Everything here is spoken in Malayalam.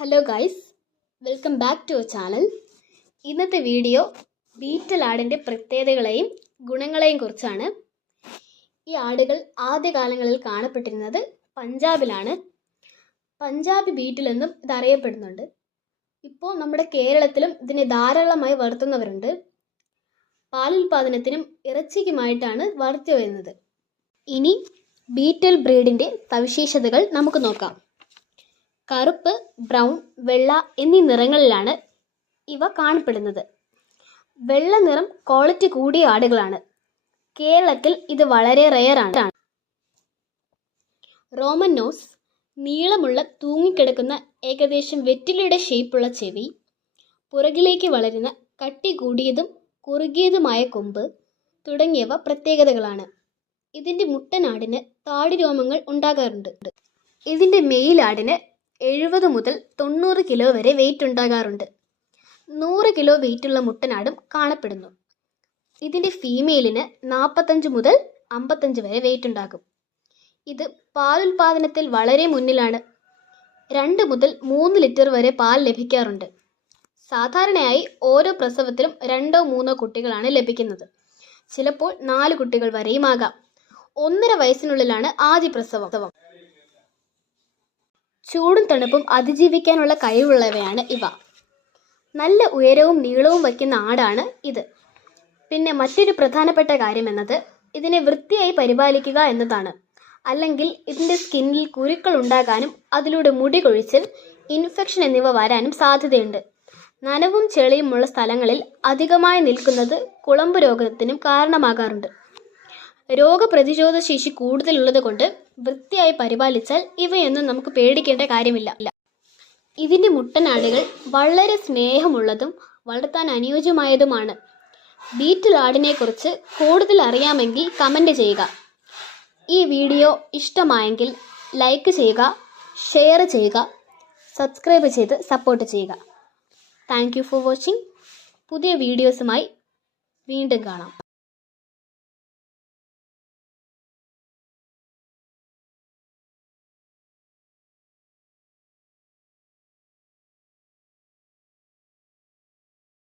Hello guys, welcome back to our channel. ഇന്നത്തെ വീഡിയോ ബീറ്റൽ ആടിൻ്റെ പ്രത്യേകതകളെയും ഗുണങ്ങളെയും കുറിച്ചാണ്. ഈ ആടുകൾ ആദ്യകാലങ്ങളിൽ കാണപ്പെട്ടിരുന്നത് പഞ്ചാബിലാണ്. പഞ്ചാബി ബീറ്റിൽ എന്നും ഇതറിയപ്പെടുന്നുണ്ട്. ഇപ്പോൾ നമ്മുടെ കേരളത്തിലും ഇതിനെ ധാരാളമായി വളർത്തുന്നവരുണ്ട്. പാലുൽപാദനത്തിനും ഇറച്ചിക്കുമായിട്ടാണ് വളർത്തി വരുന്നത്. ഇനി ബീറ്റൽ ബ്രീഡിൻ്റെ സവിശേഷതകൾ നമുക്ക് നോക്കാം. കറുപ്പ്, ബ്രൗൺ, വെള്ള എന്നീ നിറങ്ങളിലാണ് ഇവ കാണപ്പെടുന്നത്. വെള്ള നിറം ക്വാളിറ്റി കൂടിയ ആടുകളാണ്. കേരളത്തിൽ ഇത് വളരെ റെയറാണ്. റോമൻ നോസ്, നീളമുള്ള തൂങ്ങിക്കിടക്കുന്ന ഏകദേശം വെറ്റിലയുടെ ഷേപ്പുള്ള ചെവി, പുറകിലേക്ക് വളരുന്ന കട്ടി കൂടിയതും കുറുകിയതുമായ കൊമ്പ് തുടങ്ങിയവ പ്രത്യേകതകളാണ്. ഇതിൻ്റെ മുട്ടനാടിന് താടി രോമങ്ങൾ ഉണ്ടാകാറുണ്ട്. ഇതിൻ്റെ മെയിലാടിന് 70 മുതൽ 90 കിലോ വരെ വെയിറ്റ് ഉണ്ടാകാറുണ്ട്. 100 കിലോ വെയിറ്റുള്ള മുട്ടനാടും കാണപ്പെടുന്നു. ഇതിൻ്റെ ഫീമെയിലിന് 45 മുതൽ 55 വരെ വെയിറ്റ് ഉണ്ടാകും. ഇത് പാലുൽപാദനത്തിൽ വളരെ മുന്നിലാണ്. 2 മുതൽ 3 ലിറ്റർ വരെ പാൽ ലഭിക്കാറുണ്ട്. സാധാരണയായി ഓരോ പ്രസവത്തിലും 2-3 കുട്ടികളാണ് ലഭിക്കുന്നത്. ചിലപ്പോൾ 4 കുട്ടികൾ വരെയും ആകാം. 1.5 വയസ്സിനുള്ളിലാണ് ആദ്യ പ്രസവം. ചൂടും തണുപ്പും അതിജീവിക്കാനുള്ള കഴിവുള്ളവയാണ് ഇവ. നല്ല ഉയരവും നീളവും വയ്ക്കുന്ന ആടാണ് ഇത്. പിന്നെ മറ്റൊരു പ്രധാനപ്പെട്ട കാര്യം എന്നത് ഇതിനെ വൃത്തിയായി പരിപാലിക്കുക എന്നതാണ്. അല്ലെങ്കിൽ ഇതിൻ്റെ സ്കിന്നിൽ കുരുക്കൾ ഉണ്ടാകാനും അതിലൂടെ മുടി കൊഴിച്ചൽ, ഇൻഫെക്ഷൻ എന്നിവ വരാനും സാധ്യതയുണ്ട്. നനവും ചെളിയുമുള്ള സ്ഥലങ്ങളിൽ അധികമായി നിൽക്കുന്നത് കുളമ്പ് രോഗത്തിനും കാരണമാകാറുണ്ട്. രോഗപ്രതിരോധ ശേഷി കൂടുതലുള്ളത് കൊണ്ട് വൃത്തിയായി പരിപാലിച്ചാൽ ഇവയൊന്നും നമുക്ക് പേടിക്കേണ്ട കാര്യമില്ല. ഇതിൻ്റെ മുട്ടനാടുകൾ വളരെ സ്നേഹമുള്ളതും വളർത്താൻ അനുയോജ്യമായതുമാണ്. ബീറ്റൽ ആടിനെക്കുറിച്ച് കൂടുതൽ അറിയാമെങ്കിൽ കമൻറ്റ് ചെയ്യുക. ഈ വീഡിയോ ഇഷ്ടമായെങ്കിൽ ലൈക്ക് ചെയ്യുക, ഷെയർ ചെയ്യുക, സബ്സ്ക്രൈബ് ചെയ്ത് സപ്പോർട്ട് ചെയ്യുക. Thank you for watching. പുതിയ വീഡിയോസുമായി വീണ്ടും കാണാം.